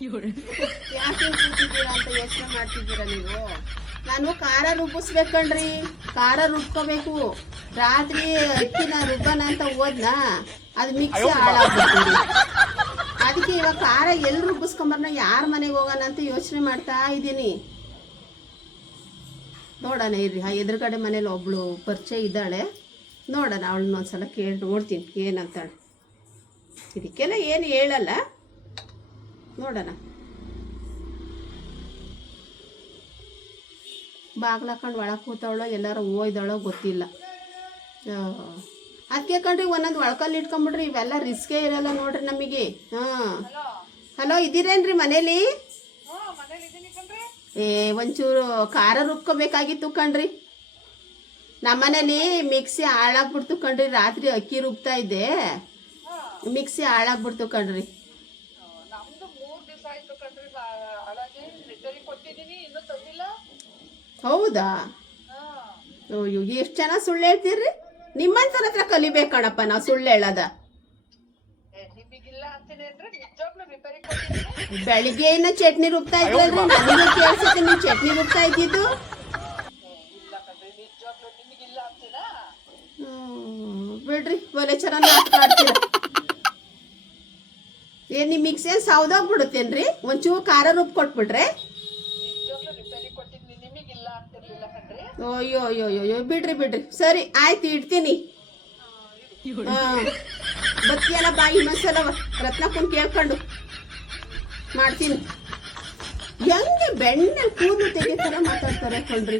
ಯಾಕೆ ಕೂತಿದ್ದೀರಾ ಅಂತ ಯೋಚನೆ ಮಾಡ್ತಿದ್ದೀರಾ ನೀವು ನಾನು ಖಾರ ರುಬ್ಬಿಸ್ಬೇಕಣ್ರಿ ಖಾರ ರುಬ್ಕೋಬೇಕು ರಾತ್ರಿ ಅಕ್ಕಿನ ರುಬ್ಬನ ಅಂತ ಹೋದ್ನಾ ಅದು ಮಿಕ್ಸಿ ಹಾಳಾಗ್ಬಿಡ್ತೀರಿ ಅದಕ್ಕೆ ಇವಾಗ ಖಾರ ಎಲ್ಲಿ ರುಬ್ಬಿಸ್ಕೊಂಬರ್ನ ಯಾರ ಮನೆಗೆ ಹೋಗೋಣ ಅಂತ ಯೋಚನೆ ಮಾಡ್ತಾ ಇದ್ದೀನಿ ನೋಡೋಣ ಇರ್ರಿ ಆ ಎದುರುಗಡೆ ಮನೇಲಿ ಒಬ್ಳು ಪರಿಚಯ ಇದ್ದಾಳೆ. ನೋಡೋಣ ಅವಳನ್ನ ಒಂದ್ಸಲ ಕೇಳಿ ನೋಡ್ತೀನಿ ಏನಂತಾಳೆ? ಇದಕ್ಕೆಲ್ಲ ಏನು ಹೇಳಲ್ಲ. ನೋಡೋಣ. ಬಾಗ್ಲ ಹಾಕೊಂಡು ಒಳಗೆ ಕೂತವಳೋ ಎಲ್ಲಾರು ಹೋಯ್ದಳೋ ಗೊತ್ತಿಲ್ಲ. ಅದಕ್ಕೆ ಕಣ್ರಿ ಒಂದೊಂದು ಒಳಕಲ್ಲಿ ಇಟ್ಕೊಂಬಿಡ್ರಿ ಇವೆಲ್ಲ ರಿಸ್ಕೇ ಇರಲ್ಲ ನೋಡ್ರಿ ನಮಗೆ. ಹಾಂ. ಹಲೋ ಇದ್ದೀರೇನ್ರಿ ಮನೇಲಿ? ಏ ಒಂಚೂರು ಖಾರ ರುಬ್ಕೋಬೇಕಾಗಿತ್ತು ಕಣ್ರಿ. ನಮ್ಮನೇಲಿ ಮಿಕ್ಸಿ ಹಾಳಾಗ್ಬಿಡ್ತು ಕಣ್ರಿ ರಾತ್ರಿ ಅಕ್ಕಿ ರುಬ್ತಾ ಇದ್ದೆ. ಮಿಕ್ಸಿ ಹಾಳಾಗ್ಬಿಡ್ತು ಕಣ್ರಿ. ಆಯ್ತು ಕಣ್ರಿ ಹಾಳಾಗಿ ರಿಪೇರಿ ಕೊಟ್ಟಿದ್ದೀನಿ ಇನ್ನೂ ತಂದಿಲ್ಲ. ಹೌದಾ? ಅಯ್ಯೋ ಎಷ್ಟು ಜನ ಸುಳ್ಳು ಹೇಳ್ತೀರ್ರಿ ನಿಮ್ಮಂತರ ಹತ್ರ ಕಲಿಬೇಕಣಪ್ಪ ನಾವು ಸುಳ್ಳು ಹೇಳದ. ಬೆಳಿಗ್ಗೆ ಇನ್ನ ಚಟ್ನಿ ರುಬ್ತಾ ಇದ್ರಲ್ರಿ ನನಗೆ ಕೇಳಿಸುತ್ತೆ ನೀವು ಚಟ್ನಿ ರುಬ್ತಾ ಇದ್ದಿದ್ದು. ಬಿಡ್ರಿ ಒಲೆ ಚೆನ್ನಾಗಿ ಮಾತಾಡ್ತೀರ ಏನ್ ನಿಮ್ ಮಿಕ್ಸಿ ಏನ್ ಸೌದೋಗ್ಬಿಡುತ್ತೇನ್ರಿ ಒಂಚೂರು ಖಾರ ರುಬ್ ಕೊಟ್ಬಿಟ್ರೆ? ಅಯ್ಯೋ ಅಯ್ಯೋ ಅಯ್ಯೋ ಬಿಡ್ರಿ ಬಿಡ್ರಿ. ಸರಿ, ಆಯ್ತು, ಇಡ್ತೀನಿ. ಬತ್ತಿಯಲ್ಲ ಬಾಯಿ ಮಸಾಲವ ರತ್ನಕ್ಕನ್ ಕೇಳ್ಕೊಂಡು ಮಾಡ್ತೀನಿ. ಹೆಂಗೆ ಬೆಣ್ಣೆ ಕೂದಲು ತೆಗಿತಾರ ಮಾತಾಡ್ತಾರೆ ಕಣ್ರಿ.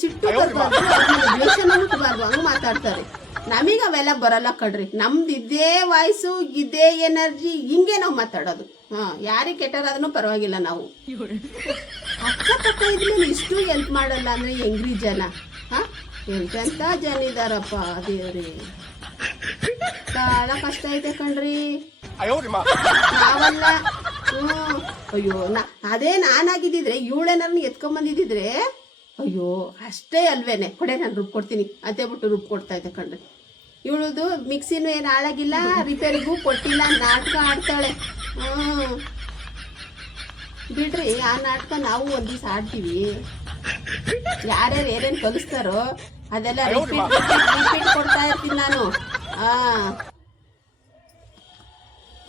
ಸಿಟ್ಟು ಬರ್ಬಾರ್ದು ದ್ವೇಷನೂ ಹುಟ್ಟಬಾರ್ದು ಹಂಗ್ ಮಾತಾಡ್ತಾರೆ. ನಮೀಗ ಅವೆಲ್ಲ ಬರಲ್ಲ ಕಣ್ರಿ. ನಮ್ದು ಇದೇ ವಾಯ್ಸು ಇದೇ ಎನರ್ಜಿ ಹಿಂಗೆ ನಾವು ಮಾತಾಡೋದು. ಹಾ ಯಾರಿಗೆ ಕೆಟ್ಟರಾದ್ರೂ ಪರವಾಗಿಲ್ಲ ನಾವು. ಅಕ್ಕಪಕ್ಕ ಇದ್ಮೇಲೆ ಇಷ್ಟು ಹೆಲ್ಪ್ ಮಾಡಲ್ಲ ಅಂದ್ರೆ ಹೆಂಗ್ರಿ ಜನ? ಹಾ ಎಂತೆಂತ ಜನ ಇದಾರಪ್ಪ ದೇವ್ರಿ. ಬಹಳ ಕಷ್ಟ ಐತೆ ಕಣ್ರಿ. ನಾವಲ್ಲ. ಹ್ಮ್ ಅಯ್ಯೋ ನಾ ಅದೇ ನಾನಾಗಿದ್ದಿದ್ರೆ ಇವಳೇನಾರು ಎತ್ಕೊಂಬಂದಿದ್ದಿದ್ರೆ ಅಯ್ಯೋ ಅಷ್ಟೇ ಅಲ್ವೇನೆ. ಕೊಡೆ ನಾನು ರುಬ್ ಕೊಡ್ತೀನಿ. ಅದೇ ಬಿಟ್ಟು ರುಬ್ ಕೊಡ್ತಾ ಇದ್ದೆ ಕಂಡ್ರೆ ಇವಳದು ಮಿಕ್ಸಿನೂ ಏನು ಹಾಳಾಗಿಲ್ಲ ರಿಪೇರಿಗೂ ಕೊಟ್ಟಿಲ್ಲ ನಾಟಕ ಆಡ್ತಾಳೆ. ಹ್ಮ್. ಬಿಡ್ರಿ ಆ ನಾಟಕ ನಾವು ಒಂದ್ ದಿವಸ ಆಡ್ತೀವಿ. ಯಾರ್ಯಾರು ಏನೇನು ಕಲಿಸ್ತಾರೋ ಅದೆಲ್ಲ ರಿಪೀಟ್ ರಿಪೀಟ್ ಕೊಡ್ತಾ ಇರ್ತೀನಿ ನಾನು. ಆ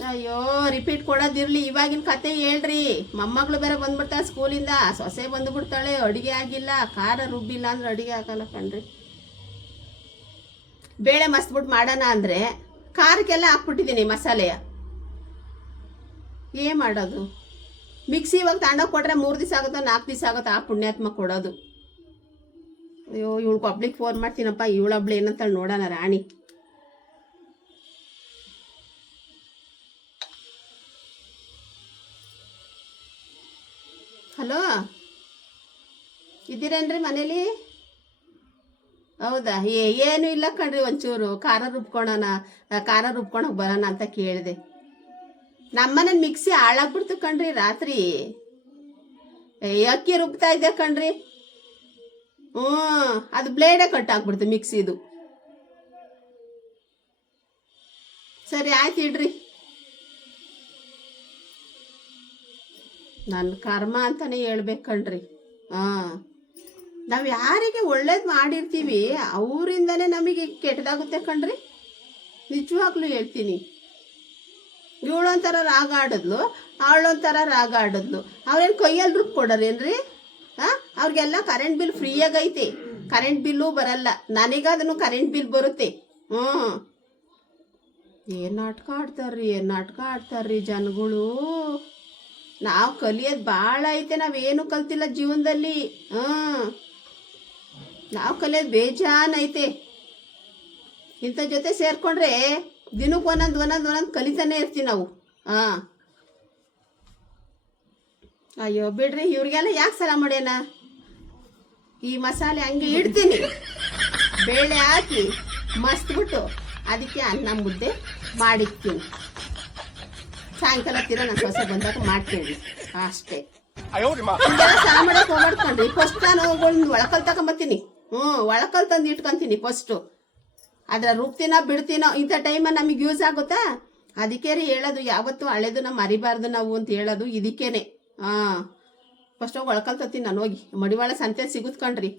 ಅಯ್ಯೋ ರಿಪೀಟ್ ಕೊಡೋದಿರಲಿ ಇವಾಗಿನ ಕತೆ ಹೇಳ್ರಿ. ಮೊಮ್ಮಗಳು ಬೇರೆ ಬಂದ್ಬಿಡ್ತಾಳೆ ಸ್ಕೂಲಿಂದ. ಸೊಸೆ ಬಂದುಬಿಡ್ತಾಳೆ, ಅಡುಗೆ ಆಗಿಲ್ಲ. ಖಾರ ರುಬ್ಬಿಲ್ಲ ಅಂದ್ರೆ ಅಡುಗೆ ಆಗಲ್ಲ ಕಣ್ರಿ. ಬೇಳೆ ಮಸ್ತ್ಬಿಟ್ಟು ಮಾಡೋಣ ಅಂದ್ರೆ ಖಾರಕ್ಕೆಲ್ಲ ಹಾಕ್ಬಿಟ್ಟಿದ್ದೀನಿ ಮಸಾಲೆಯ. ಏನ್ ಮಾಡೋದು? ಮಿಕ್ಸಿ ಇವಾಗ ತಗೊಂಡೋಗಿ ಕೊಟ್ಟರೆ ಮೂರು ದಿವಸ ಆಗುತ್ತೋ, ನಾಲ್ಕು ದಿವಸ ಆಗುತ್ತೋ ಆ ಪುಣ್ಯಾತ್ಮ ಕೊಡೋದು. ಅಯ್ಯೋ, ಇವಳು ಪಬ್ಲಿಕ್ ಫೋನ್ ಮಾಡ್ತೀನಪ್ಪ. ಇವಳೊಬ್ಳು ಏನಂತ ನೋಡೋಣ ರಾಣಿ. ಹಲೋ? ಇದ್ದೀರೇನ್ರಿ ಮನೇಲಿ? ಹೌದಾ? ಏ, ಏನು ಇಲ್ಲ ಕಣ್ರಿ, ಒಂಚೂರು ಖಾರ ರುಬ್ಕೊಳೋಣ, ಖಾರ ರುಬ್ಕೊಳಕ್ ಬರೋಣ ಅಂತ ಕೇಳಿದೆ. ನಮ್ಮನೆ ಮಿಕ್ಸಿ ಹಾಳಾಗ್ಬಿಡ್ತು ಕಣ್ರಿ ರಾತ್ರಿ. ಅಕ್ಕಿ ರುಬ್ತಾ ಇದ್ದೆ ಕಣ್ರಿ? ಹ್ಞೂ ಅದು ಬ್ಲೇಡೇ ಕಟ್ ಆಗ್ಬಿಡ್ತು ಮಿಕ್ಸಿದು. ಸರಿ, ಆಯ್ತು ಇಡ್ರಿ. ನನ್ನ ಕರ್ಮ ಅಂತಾನೆ ಹೇಳ್ಬೇಕು ಕಣ್ರಿ. ಹಾಂ. ನಾವು ಯಾರಿಗೆ ಒಳ್ಳೇದು ಮಾಡಿರ್ತೀವಿ, ಅವರಿಂದನೇ ನಮಗೆ ಕೆಟ್ಟದಾಗುತ್ತೆ ಕಣ್ರಿ. ನಿಜವಾಗ್ಲೂ ಹೇಳ್ತೀನಿ. ಇವಳೊಂಥರ ರಾಗ ಆಡಿದ್ಲು ಅವಳೊಂಥರ ರಾಗ ಆಡಿದ್ಲು ಅವ್ರೇನು ಕೈಯಲ್ಲಿ ರುಬ್ ಕೊಡೋರೇನ್ರಿ? ಹಾಂ? ಅವ್ರಿಗೆಲ್ಲ ಕರೆಂಟ್ ಬಿಲ್ ಫ್ರೀಯಾಗಿ ಐತೆ ಕರೆಂಟ್ ಬಿಲ್ಲು ಬರಲ್ಲ. ನನಗಾದನು ಕರೆಂಟ್ ಬಿಲ್ ಬರುತ್ತೆ. ಹ್ಞೂ. ಏನು ನಾಟಕ ಆಡ್ತಾರ್ರಿ ಏನು ನಾಟಕ ಆಡ್ತಾರ್ರಿ ಜನಗಳು. ನಾವು ಕಲಿಯೋದು ಭಾಳ ಐತೆ ನಾವೇನು ಕಲ್ತಿಲ್ಲ ಜೀವನದಲ್ಲಿ. ಹಾಂ. ನಾವು ಕಲಿಯೋದು ಬೇಜಾನ್ ಐತೆ. ಇಂಥ ಜೊತೆ ಸೇರ್ಕೊಂಡ್ರೆ ದಿನಕ್ಕೆ ಒಂದೊಂದು ಒಂದೊಂದು ಒಂದೊಂದು ಕಲಿತಾನೆ ಇರ್ತೀವಿ ನಾವು. ಹಾಂ. ಅಯ್ಯೋ, ಬಿಡ್ರಿ, ಇವ್ರಿಗೆಲ್ಲ ಯಾಕೆ ಸಲ ಮಾಡ್ಯಾನ? ಈ ಮಸಾಲೆ ಹಂಗೆ ಇಡ್ತೀನಿ. ಬೇಳೆ ಹಾಕಿ ಮಸ್ತ್ ಬಿಟ್ಟು ಅದಕ್ಕೆ ಅನ್ನ ಮುದ್ದೆ ಮಾಡಿಕ್ತೀನಿ. ಸಾಯಂಕಾಲ ತೀರ ನಾನು ಸೊಸೆ ಬಂದಾಗ ಮಾಡ್ತೀನಿ. ಅಷ್ಟೇ. ಮಾಡಕ್ ಹೋಗ್ಬಾರ್ದ್ಕೊಂಡ್ರಿ ಫಸ್ಟ್ ನಾನು ಒಳಕಲ್ ಒಳಕಲ್ ತಗೊಂಬತ್ತೀನಿ ಹ್ಞೂ ಒಳಕಲ್ ತಂದು ಇಟ್ಕೊಂತೀನಿ ಫಸ್ಟು ಅದರ ರುಬ್ತೀನೋ ಬಿಡ್ತೀನೋ ಇಂಥ ಟೈಮ ನಮಗೆ ಯೂಸ್ ಆಗುತ್ತಾ? ಅದಕ್ಕೆ ರೀ ಹೇಳೋದು ಯಾವತ್ತು ಹಳೆದನ್ನ ಮರಿಬಾರ್ದು ನಾವು ಅಂತ ಹೇಳೋದು ಇದಕ್ಕೇನೆ. ಹಾಂ. ಫಸ್ಟ್ ಹೋಗಿ ಒಳಕಲ್ ತತ್ತೀನಿ ನಾನು ಹೋಗಿ. ಮಡಿವಾಳ ಸಂತೆ ಸಿಗುತ್ಕೊಂಡ್ರಿ